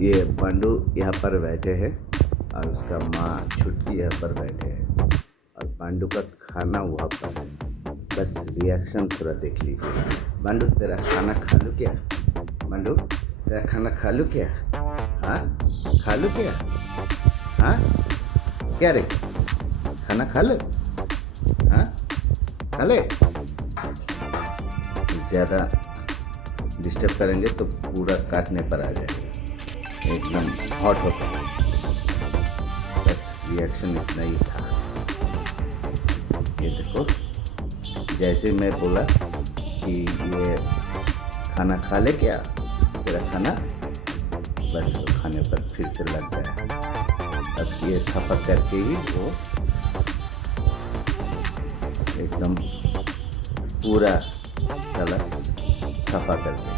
ये पांडू यहाँ पर बैठे हैं और उसका माँ छुटकी यहाँ पर बैठे हैं और पांडू का खाना वहाँ पर है। बस रिएक्शन थोड़ा देख लीजिए। पांडू तेरा खाना खा लूँ क्या? पांडू तेरा खाना खा लूँ क्या? हाँ खा लूँ क्या? हाँ क्या रे, खाना खा ले? हाँ खा ले। ज़्यादा डिस्टर्ब करेंगे तो पूरा काटने पर आ जाएगा, एकदम हॉट होता है। बस रिएक्शन इतना ही था। ये देखो, जैसे मैं बोला कि ये खाना खा ले क्या, तेरा खाना, बस वो खाने पर फिर से लग गया। अब ये सफा करके ही वो एकदम पूरा तला सफा कर दिया।